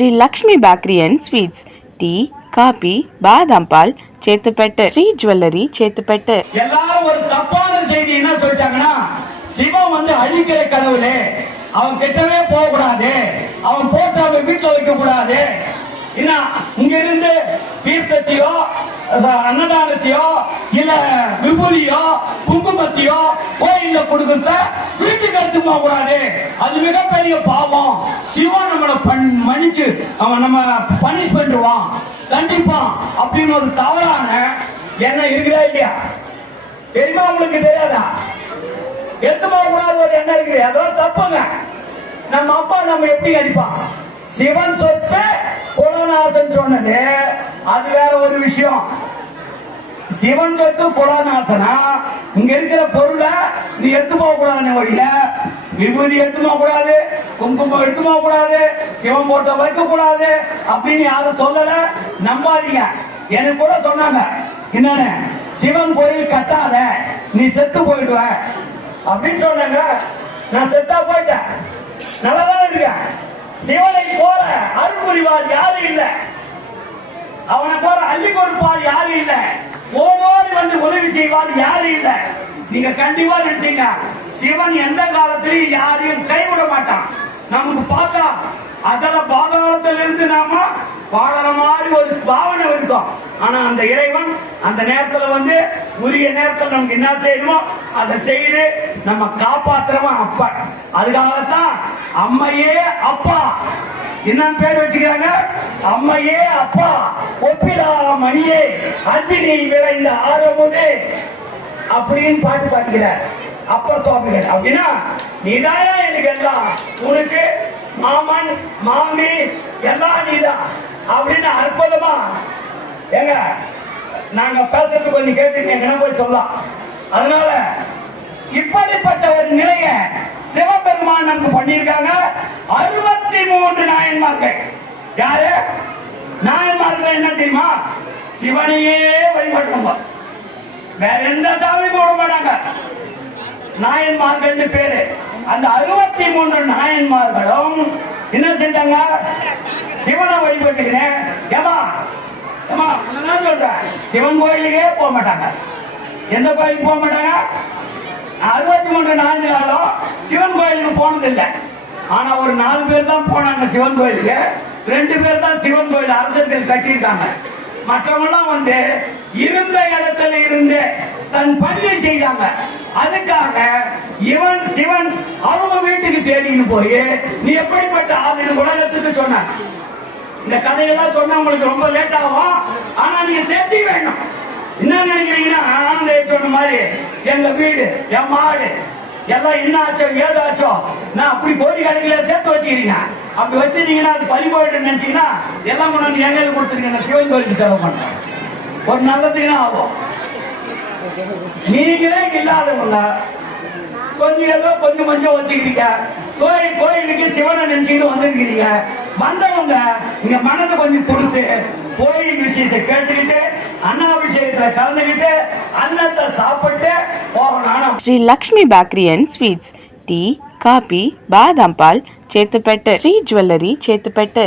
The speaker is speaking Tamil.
Sri Lakshmi bakery and sweets, tea, coffee, பாதாம் பால், சேத்துப்பட்டு. ஸ்ரீ ஜுவல்லரி, சேத்துப்பட்டு. எல்லாரும் ஒரு தப்பான செய்தி என்ன சொல்லிட்டாங்கன்னா, சிவம் வந்து அழிக்கிற கடவுளே, அவன் கிட்டவே போக கூடாது, அவன் போட்டாவை வீட்டுல வைக்க கூடாது. இங்க இருந்து தீர்த்தத்தையோ அன்னதானத்தையோ இல்ல விபூதியோ குங்குமத்தையோ கோயில கொடுக்கறத வீட்டுக்கு எடுத்து போக கூடாது, அது மிகப்பெரிய பாவம். சிவன் நம்மளை மன்னிச்சு அவன் நம்ம பனிஷ் பண்ணுவான் கண்டிப்பா அப்படின்னு ஒரு தவறான எண்ணம் இருக்குதா இல்லையா? தெரியுமா? உங்களுக்கு தெரியாதா? எடுத்து போக கூடாது ஒரு எண்ணம் இருக்குது, அதெல்லாம் தப்புங்க. நம்ம அப்பா நம்ம எப்படி அடிப்பான்? சிவன் சொத்து குலநாசன் சொன்னது அது வேற ஒரு விஷயம். சிவன் சொத்து குலநாசனா இங்க இருக்கிற பொருளை நீ எடுத்து போக கூடாது, வழியில விபூதி எடுத்து போக கூடாது, குங்குமம் எடுத்து போக கூடாது, சிவன் போட்ட வைக்க கூடாது அப்படின்னு யாரும் சொல்லல, நம்பாதீங்க. எனக்கு கூட சொன்னாங்க, என்னன்னு சிவன் கோயில் கட்டாத நீ செத்து போயிடுவ அப்படின்னு சொன்னாங்க. நான் செத்தா போயிட்டேன், நல்லாதான் இருக்கேன். சிவனை போல அருள் புரிவார் யாரும் இல்ல, அவனை போல அள்ளி கொடுப்பார் யாரும் இல்ல, ஓடோடி வந்து உதவி செய்வார் யாரும் இல்ல. நீங்க கண்டிப்பா நினைச்சீங்க சிவன் எந்த காலத்திலையும் யாரையும் கைவிட மாட்டான். நமக்கு பார்த்தா அதல பாதாளத்திலிருந்து நாம வாழற மாதிரி ஒரு பாவனை இருக்கும். ஆனா அந்த இறைவன் அந்த நேரத்துல வந்து உரிய நேரத்தில் நமக்கு என்ன செய்யணுமோ அதை செய்து நம்ம காப்பாத்துறவன் அப்பா. அதுக்காகத்தான் அம்மையே அப்பா என்ன பேர் வச்சுக்கிறாங்க, அம்மையே அப்பா ஒப்பிடா மணியே அன்பினி விளைந்த ஆரமுதே அப்படின்னு பாட்டு பாட்டுக்கிறார் அப்பர் சுவாமிகள். அப்படின்னா நீதான் எனக்கு எல்லாம், உனக்கு மாமன் மாமி எல்லாம் நீதான் அப்படின்னு அற்புதமா எங்க நாங்க பேசுறது கொஞ்சம் கேட்டு போய் சொல்லலாம். அதனால இப்படிப்பட்ட ஒரு நிலைய சிவபெருமான் நமக்கு பண்ணியிருக்காங்க. 63 நாயன்மார்கள். யாரு நாயன்மார்கள்? என்ன தெரியுமா? சிவனையே வழிபடுவாங்க, வேற எந்த சாமி போட மாட்டாங்க. நாயன்மார்கள் பேரு. அந்த 63 நாயன்மார்களும் என்ன செஞ்சாங்க? சிவனை வழிபட்டுக்கிறேன். ஏமா சொல்றேன், சிவன் கோயிலுக்கே போக மாட்டாங்க. எந்த கோயிலுக்கு போக மாட்டாங்க? 63 நாயன்மார்களும் சிவன் கோயிலுக்கு போனதில்லை. ஆனா ஒரு 4 பேர் தான் போனாங்க சிவன் கோயிலுக்கு. 2 பேர் தான் சிவன் கோயில் அரசர்கள் கட்டியிருக்காங்க. மற்றவங்களாம் வந்து இருந்த இடத்துல இருந்து தன் பணியை செய்தாங்க. அதுக்காக இவன் சிவன் அவங்க வீட்டுக்கு தேடின்னு போய் நீ எப்படிப்பட்ட ஆளுன்னு உலகத்துக்கு சொன்ன. இந்த கதையெல்லாம் சொன்னா உங்களுக்கு ரொம்ப லேட் ஆகும். ஆனா நீங்க தேடி வேணும். என்ன நினைக்கிறீங்கன்னா, ஆனந்த சொன்ன மாதிரி எங்க வீடு என் மாடு எல்லாம் என்ன ஆச்சோ ஏதாச்சோ நான் அப்படி கோடி கணக்கில் சேர்த்து வச்சுக்கிறீங்க. அப்படி வச்சிருந்தீங்கன்னா அது பறி போயிட்டு நினைச்சீங்கன்னா எல்லாம் கொண்டு எங்க கொடுத்துருக்கீங்க, சிவன் கோயிலுக்கு செலவு பண்றேன். ஒரு நல்லதுன்னா ஆகும். நீங்களே இல்லாதவங்க கொஞ்சம் ஏதோ கொஞ்சம் வச்சுக்கிறீங்க. கோயிலுக்கு சிவனை நினைச்சுக்கிட்டு வந்திருக்கிறீங்க. வந்தவங்க இங்க மனதை கொஞ்சம் கொடுத்து கோயில் விஷயத்தை கேட்டுக்கிட்டு அண்ணாபிஷேகத்துல கலந்துக்கிட்டு அன்னத்தை சாப்பிட்டு போகணும். Sri Lakshmi bakery and sweets, tea, coffee, பாதாம் பால், சேத்துப்பட்டு. ஸ்ரீ ஜுவல்லரி, சேத்துப்பட்டு.